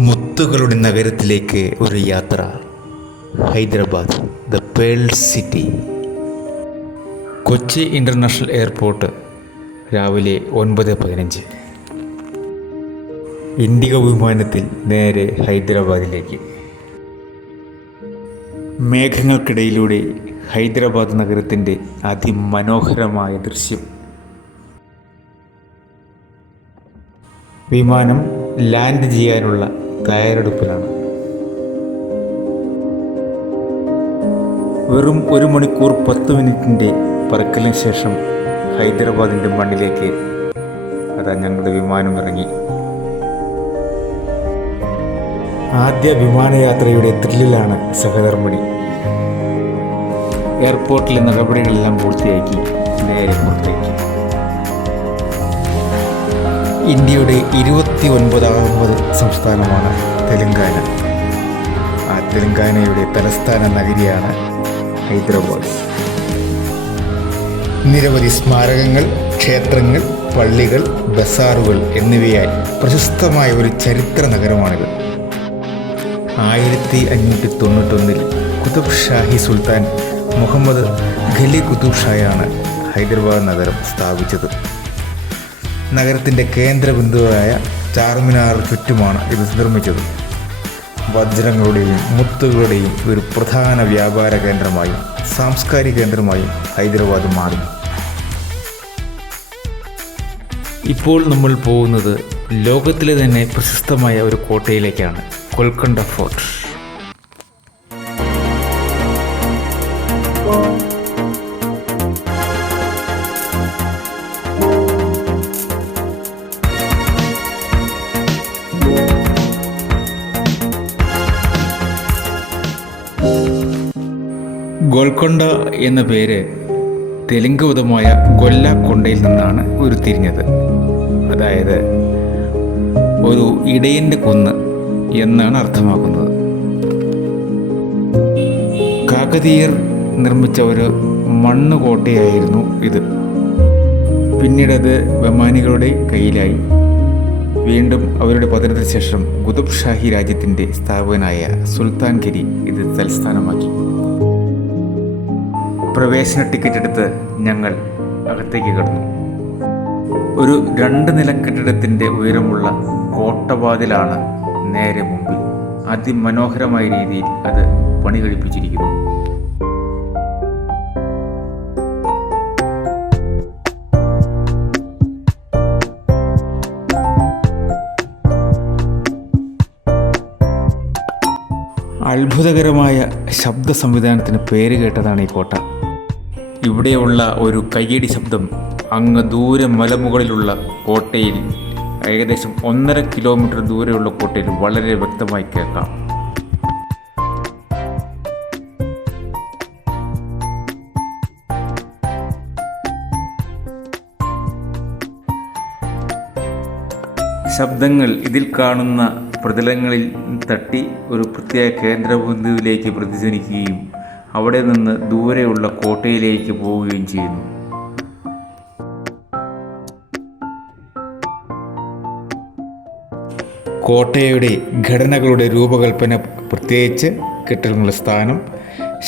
മുത്തുകളുടെ നഗരത്തിലേക്ക് ഒരു യാത്ര. Hyderabad the pearl city. Kochi international airport രാവിലെ ഒൻപത് പതിനഞ്ച്. ഇൻഡിഗോ വിമാനത്തിൽ നേരെ ഹൈദരാബാദിലേക്ക്. മേഘങ്ങൾക്കിടയിലൂടെ ഹൈദരാബാദ് നഗരത്തിന്റെ അതിമനോഹരമായ ദൃശ്യം. വിമാനം ലാൻഡ് ചെയ്യാനുള്ള തയ്യാറെടുപ്പിലാണ്. വെറും ഒരു മണിക്കൂർ പത്ത് മിനിറ്റിന്റെ പറക്കലിന് ശേഷം ഹൈദരാബാദിന്റെ മണ്ണിലേക്ക് അതാ ഞങ്ങളുടെ വിമാനം ഇറങ്ങി. ആദ്യ വിമാനയാത്രയുടെ ത്രില്ലിലാണ് സഹധർമ്മിണി. എയർപോർട്ടിലെ നടപടികളെല്ലാം പൂർത്തിയാക്കി നേരെ പുറത്തേക്ക്. ഇന്ത്യയുടെ ഇരുപത്തി ഒൻപതാമത് സംസ്ഥാനമാണ് തെലുങ്കാന. ആ തെലുങ്കാനയുടെ തലസ്ഥാന നഗരിയാണ് ഹൈദരാബാദ്. നിരവധി സ്മാരകങ്ങൾ ക്ഷേത്രങ്ങൾ പള്ളികൾ ബസാറുകൾ എന്നിവയാൽ പ്രശസ്തമായ ഒരു ചരിത്ര നഗരമാണിത്. ആയിരത്തി അഞ്ഞൂറ്റി തൊണ്ണൂറ്റൊന്നിൽ കുതുബ് ഷാഹി സുൽത്താൻ മുഹമ്മദ് ഖലി കുതുബ് ഷായാണ് ഹൈദരാബാദ് നഗരം സ്ഥാപിച്ചത്. നഗരത്തിന്റെ കേന്ദ്രബിന്ദുവായ ചാർമിനാർ ചുറ്റുമാണ് ഇത് നിർമ്മിച്ചത്. വജ്രങ്ങളുടെയും മുത്തുകളുടെയും ഒരു പ്രധാന വ്യാപാര കേന്ദ്രമായും സാംസ്കാരിക കേന്ദ്രമായും ഹൈദരാബാദ് മാറി. ഇപ്പോൾ നമ്മൾ പോകുന്നത് ലോകത്തിലെ തന്നെ പ്രശസ്തമായ ഒരു കോട്ടയിലേക്കാണ് കൊൽക്കണ്ട ഫോർട്ട്. ഗോൽക്കൊണ്ട എന്ന പേര് തെലുങ്ക് പദമായ കൊണ്ടയിൽ നിന്നാണ് ഉരുത്തിരിഞ്ഞത്. അതായത് ഒരു ഇടയന്റെ കുന്ന് എന്നാണ് അർത്ഥമാക്കുന്നത്. കാകതീയർ നിർമ്മിച്ച ഒരു മണ്ണ് കോട്ടയായിരുന്നു ഇത്. പിന്നീടത് ബഹ്മാനികളുടെ കയ്യിലായി. വീണ്ടും അവരുടെ പതനത്തിന് ശേഷം കുതുബ് ഷാഹി രാജ്യത്തിന്റെ സ്ഥാപകനായ സുൽത്താൻ ഗിരി ഇത് തലസ്ഥാനമാക്കി. പ്രവേശന ടിക്കറ്റ് എടുത്ത് ഞങ്ങൾ അകത്തേക്ക് കടന്നു. ഒരു രണ്ട് നില കെട്ടിടത്തിന്റെ ഉയരമുള്ള കോട്ടവാതിലാണ് നേരെ മുമ്പിൽ. അതിമനോഹരമായ രീതിയിൽ അത് പണി കഴിപ്പിച്ചിരിക്കുന്നു അത്ഭുതകരമായ ശബ്ദ സംവിധാനത്തിന് പേര് കേട്ടതാണ് ഈ കോട്ട ഇവിടെയുള്ള ഒരു കയ്യടി ശബ്ദം അങ്ങ് ദൂരെ മലമുകളിലുള്ള കോട്ടയിൽ ഏകദേശം ഒന്നര കിലോമീറ്റർ ദൂരെയുള്ള കോട്ടയിൽ വളരെ വ്യക്തമായി കേൾക്കാം. ശബ്ദങ്ങൾ ഇതിൽ കാണുന്ന പ്രതലങ്ങളിൽ തട്ടി ഒരു പ്രത്യേക കേന്ദ്രബിന്ദുവിലേക്ക് പ്രതിധ്വനിക്കുകയും അവിടെ നിന്ന് ദൂരെയുള്ള കോട്ടയിലേക്ക് പോവുകയും ചെയ്യുന്നു. കോട്ടയുടെ ഘടനകളുടെ രൂപകൽപ്പന പ്രത്യേകിച്ച് കെട്ടിടങ്ങളുടെ സ്ഥാനം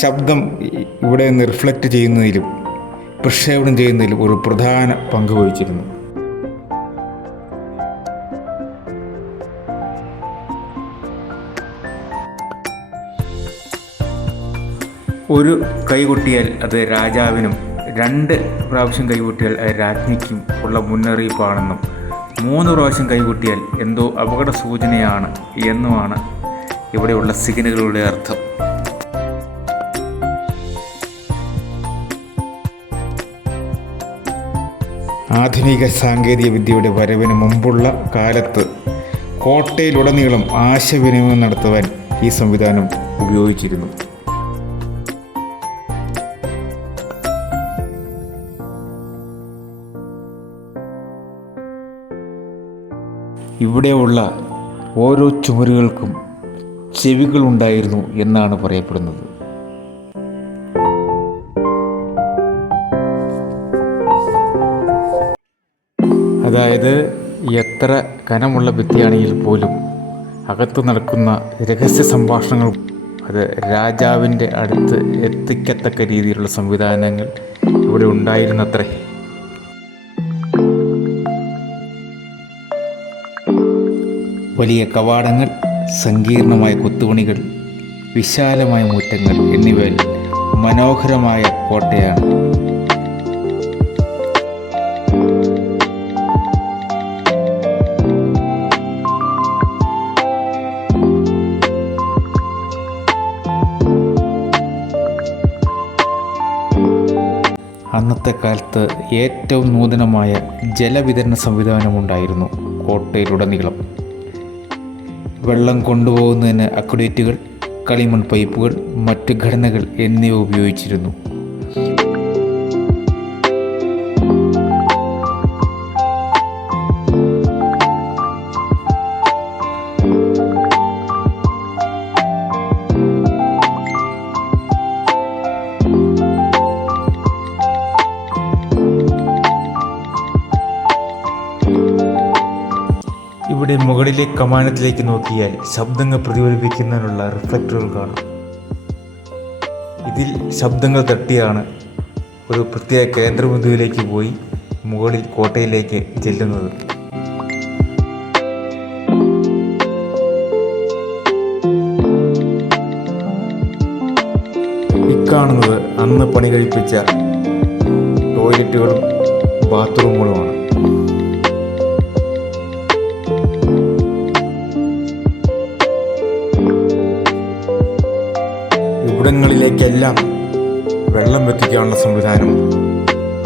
ശബ്ദം ഇവിടെ നിന്ന് റിഫ്ലക്റ്റ് ചെയ്യുന്നതിലും പ്രക്ഷേപണം ചെയ്യുന്നതിലും ഒരു പ്രധാന പങ്ക് വഹിച്ചിരുന്നു. ഒരു കൈകൊട്ടിയാൽ അത് രാജാവിനും രണ്ട് പ്രാവശ്യം കൈകൊട്ടിയാൽ അത് രാജ്ഞിക്കും ഉള്ള മുന്നറിയിപ്പാണെന്നും മൂന്ന് പ്രാവശ്യം കൈകൊട്ടിയാൽ എന്തോ അപകട സൂചനയാണ് എന്നുമാണ് ഇവിടെയുള്ള സിഗ്നലുകളുടെ അർത്ഥം. ആധുനിക സാങ്കേതിക വിദ്യയുടെ വരവിന് മുമ്പുള്ള കാലത്ത് കോട്ടയിലുടനീളം ആശയവിനിമയം നടത്തുവാൻ ഈ സംവിധാനം ഉപയോഗിച്ചിരുന്നു. ഇവിടെയുള്ള ഓരോ ചുമരുകൾക്കും ചെവികളുണ്ടായിരുന്നു എന്നാണ് പറയപ്പെടുന്നത്. അതായത് എത്ര കനമുള്ള ഭിത്തിയാണെങ്കിൽ പോലും അകത്ത് നടക്കുന്ന രഹസ്യ സംഭാഷണങ്ങൾ അത് രാജാവിന്റെ അടുത്ത് എത്തിക്കത്തക്ക രീതിയിലുള്ള സംവിധാനങ്ങൾ ഇവിടെ ഉണ്ടായിരുന്നത്രേ. വലിയ കവാടങ്ങൾ സങ്കീർണമായ കൊത്തുപണികൾ വിശാലമായ മുറ്റങ്ങൾ എന്നിവയിൽ മനോഹരമായ കോട്ടയാണ്. അന്നത്തെ കാലത്ത് ഏറ്റവും നൂതനമായ ജലവിതരണ സംവിധാനമുണ്ടായിരുന്നു കോട്ടയിലുടനീളം. വെള്ളം കൊണ്ടുപോകുന്നതിന് അക്വഡേറ്റുകൾ കളിമൺ പൈപ്പുകൾ മറ്റ് ഘടനകൾ എന്നിവ ഉപയോഗിച്ചിരുന്നു. മുകളിലെ കമാനത്തിലേക്ക് നോക്കിയാൽ ശബ്ദങ്ങൾ പ്രതിഫലിപ്പിക്കുന്നതിനുള്ള റിഫ്ലക്ടറുകൾ കാണാം. ഇതിൽ ശബ്ദങ്ങൾ തട്ടിയാണ് ഒരു പ്രത്യേക കേന്ദ്രബിന്ദുവിലേക്ക് പോയി മുകളിൽ കോട്ടയിലേക്ക് ചെല്ലുന്നത്. ഇക്കാണുന്നത് അന്ന് പണി കഴിപ്പിച്ച ടോയ്ലറ്റുകളും ബാത്റൂമുകളുമാണ് ഇവിടങ്ങളിലേക്കെല്ലാം വെള്ളം എത്തിക്കാനുള്ള സംവിധാനം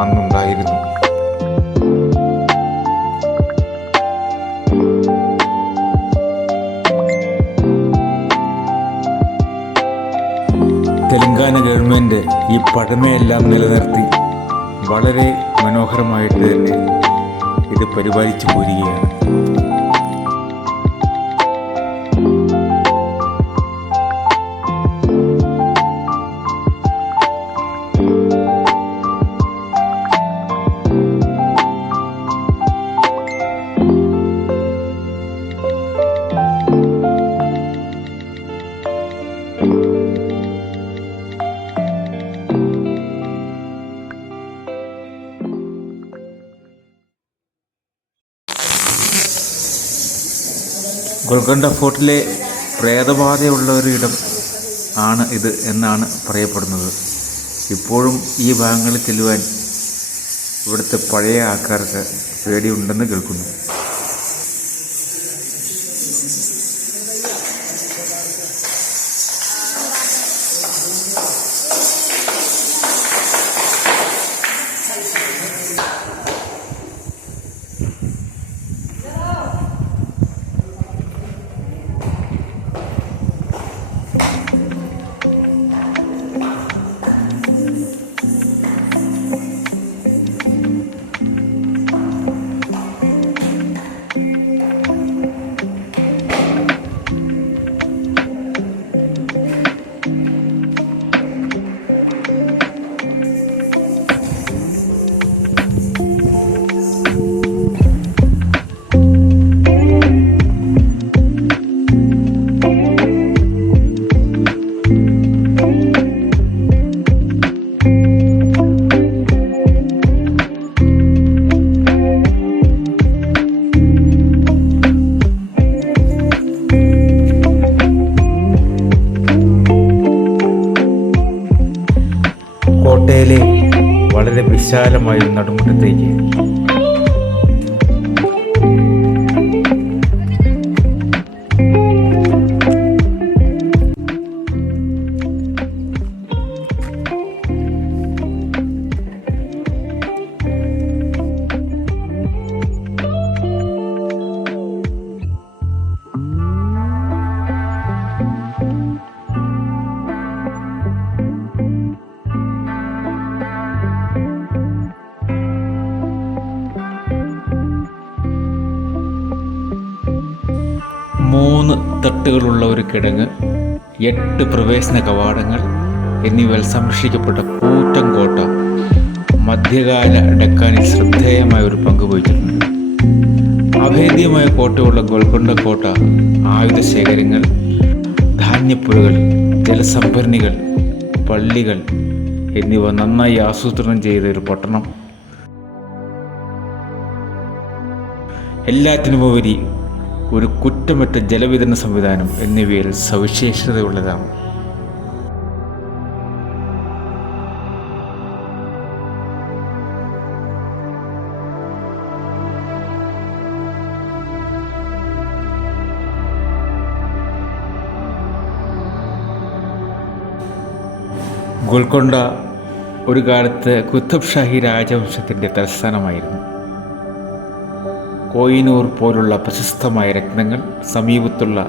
അന്നുണ്ടായിരുന്നു. തെലങ്കാന ഗവൺമെന്റ് ഈ പഴമയെല്ലാം നിലനിർത്തി വളരെ മനോഹരമായിട്ട് തന്നെ ഇത് പരിപാലിച്ചു പോരുകയാണ്. ഗോൽക്കൊണ്ട ഫോർട്ടിലെ പ്രേതബാധയുള്ള ഒരു ഇടം ആണ് ഇത് എന്നാണ് പറയപ്പെടുന്നത്. ഇപ്പോഴും ഈ ഭാഗങ്ങളിൽ ചെല്ലുവാൻ ഇവിടുത്തെ പഴയ ആൾക്കാർക്ക് പേടിയുണ്ടെന്ന് കേൾക്കുന്നു. വിശാലമായ ഒരു നടുമുറ്റത്തേക്ക് മൂന്ന് തട്ടുകളുള്ള ഒരു കിടങ്ങ് എട്ട് പ്രവേശന കവാടങ്ങൾ എന്നിവയിൽ സംരക്ഷിക്കപ്പെട്ട കൂറ്റൻ കോട്ട മധ്യകാല ഡക്കാനിൽ ശ്രദ്ധേയമായ ഒരു പങ്ക് വഹിച്ചിട്ടുണ്ട്. അഭേദ്യമായ കോട്ടയുള്ള ഗോൽക്കൊണ്ട കോട്ട ആയുധ ശേഖരങ്ങൾ ധാന്യപ്പുരകൾ ജലസംഭരണികൾ പള്ളികൾ എന്നിവ നന്നായി ആസൂത്രണം ചെയ്ത ഒരു പട്ടണം. എല്ലാത്തിനുമുപരി ഒരു കുറ്റമറ്റ ജലവിതരണ സംവിധാനം എന്നിവയിൽ സവിശേഷതയുള്ളതാണ്. ഗോൽക്കൊണ്ട ഒരു കാലത്ത് കുത്തബ് ഷാഹി രാജവംശത്തിന്റെ തലസ്ഥാനമായിരുന്നു. കോയിനൂർ പോലുള്ള പ്രശസ്തമായ രത്നങ്ങൾ സമീപത്തുള്ള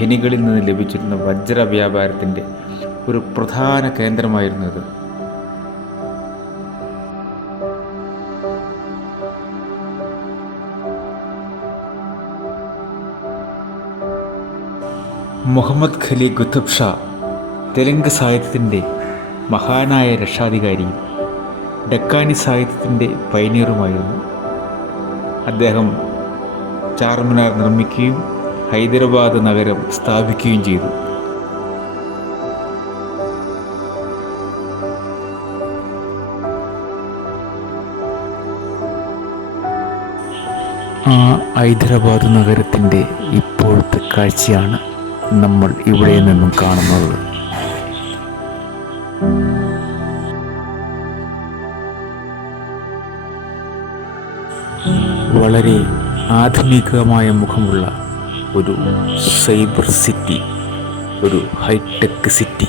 ഖനികളിൽ നിന്ന് ലഭിച്ചിരുന്ന വജ്ര വ്യാപാരത്തിന്റെ ഒരു പ്രധാന കേന്ദ്രമായിരുന്നു ഇത് മുഹമ്മദ് ഖലി ഖുത്തുബ് ഷാ തെലുങ്ക് സാഹിത്യത്തിന്റെ മഹാനായ രക്ഷാധികാരിയും ഡക്കാനി സാഹിത്യത്തിന്റെ പൈനീറുമായിരുന്നു അദ്ദേഹം ചാർമിനാർ നിർമ്മിക്കുകയും ഹൈദരാബാദ് നഗരം സ്ഥാപിക്കുകയും ചെയ്തു. ആ ഹൈദരാബാദ് നഗരത്തിന്റെ ഇപ്പോഴത്തെ കാഴ്ചയാണ് നമ്മൾ ഇവിടെ നിന്നും കാണുന്നത്. വളരെ ആധുനികമായ മുഖമുള്ള ഒരു സൈബർ സിറ്റി ഒരു ഹൈടെക് സിറ്റി.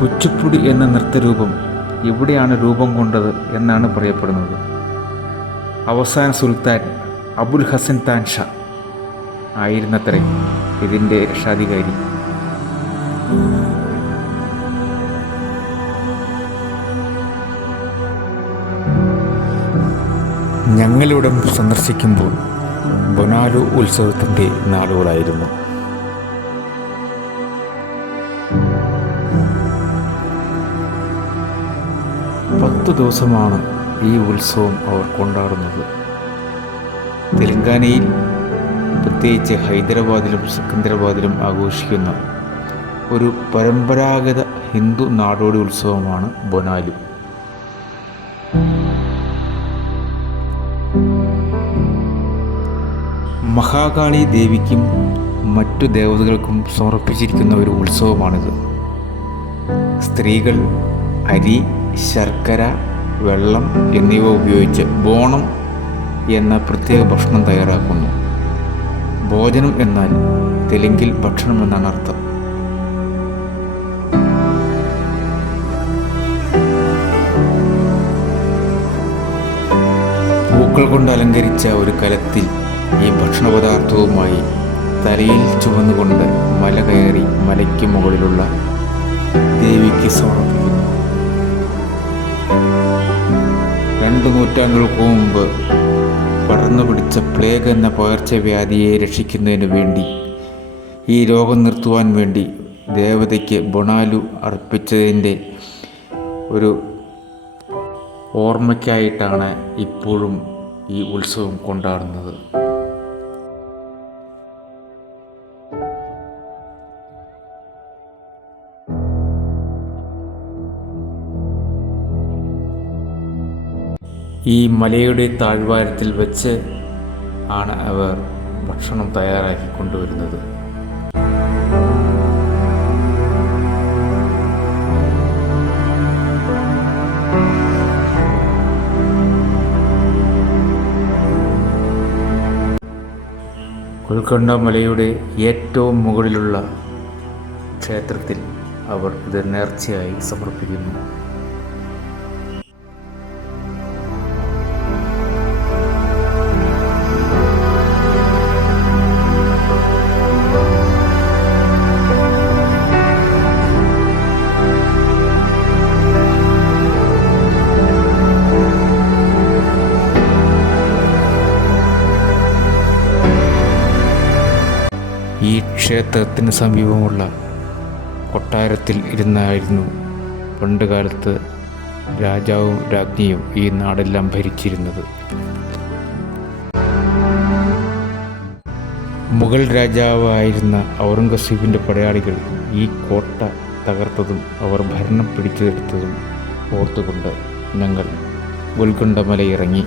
കുച്ചിപ്പുടി എന്ന നൃത്തരൂപം എവിടെയാണ് രൂപം കൊണ്ടത് എന്നാണ് പറയപ്പെടുന്നത്. അവസാന സുൽത്താൻ അബുൽ ഹസൻ താൻ ഷാ ആയിരുന്നത്രേ ഇതിന്റെ രക്ഷാധികാരി. ഞങ്ങളിവിടെ സന്ദർശിക്കുമ്പോൾ ബൊനാലു ഉത്സവത്തിന്റെ നാളുകളായിരുന്നു. പത്തു ദിവസമാണ് ഈ ഉത്സവം അവർ കൊണ്ടാടുന്നത്. തെലങ്കാനയിൽ പ്രത്യേകിച്ച് ഹൈദരാബാദിലും സിക്കന്ദരാബാദിലും ആഘോഷിക്കുന്ന ഒരു പരമ്പരാഗത ഹിന്ദു നാടോടി ഉത്സവമാണ് ബൊനാലു. മഹാകാളി ദേവിക്കും മറ്റു ദേവതകൾക്കും സമർപ്പിച്ചിരിക്കുന്ന ഒരു ഉത്സവമാണിത്. സ്ത്രീകൾ അരി ശർക്കര വെള്ളം എന്നിവ ഉപയോഗിച്ച് ബോണം എന്ന പ്രത്യേക ഭക്ഷണം തയ്യാറാക്കുന്നു. ഭോജനം എന്നാൽ തെലുങ്കിൽ ഭക്ഷണം എന്നാണ് അർത്ഥം. പൂക്കൾ കൊണ്ട് അലങ്കരിച്ച ഒരു കലത്തിൽ ഈ ഭക്ഷണ പദാർത്ഥവുമായി തലയിൽ ചുമന്നുകൊണ്ട് മല കയറി മലയ്ക്ക് മുകളിലുള്ള ദേവിക്ക് സമർപ്പിക്കുന്നു. രണ്ട് നൂറ്റാണ്ടുകൾക്ക് മുമ്പ് പടർന്നു പിടിച്ച പ്ലേഗ് എന്ന പകർച്ചവ്യാധിയെ രക്ഷിക്കുന്നതിന് വേണ്ടി ഈ രോഗം നിർത്തുവാൻ വേണ്ടി ദേവതയ്ക്ക് ബൊണാലു അർപ്പിച്ചതിന്റെ ഒരു ഓർമ്മയ്ക്കായിട്ടാണ് ഇപ്പോഴും ഈ ഉത്സവം കൊണ്ടാടുന്നത്. ഈ മലയുടെ താഴ്വാരത്തിൽ വെച്ച് ആണ് അവർ ഭക്ഷണം തയ്യാറാക്കി കൊണ്ടുവരുന്നത്. കൊൽക്കൊണ്ട മലയുടെ ഏറ്റവും മുകളിലുള്ള ക്ഷേത്രത്തിൽ അവർ ഇത് നേർച്ചയായി സമർപ്പിക്കുന്നു. ക്ഷേത്രത്തിന് സമീപമുള്ള കൊട്ടാരത്തിൽ ഇരുന്നായിരുന്നു. പണ്ടുകാലത്ത് രാജാവും രാജ്ഞിയും ഈ നാടെല്ലാം ഭരിച്ചിരുന്നത്. മുഗൾ രാജാവായിരുന്ന ഔറംഗസീബിന്റെ പടയാളികൾ ഈ കോട്ട തകർത്തതും അവർ ഭരണം പിടിച്ചെടുത്തതും ഓർത്തുകൊണ്ട് ഞങ്ങൾ ഗോൽക്കൊണ്ട മലയിറങ്ങി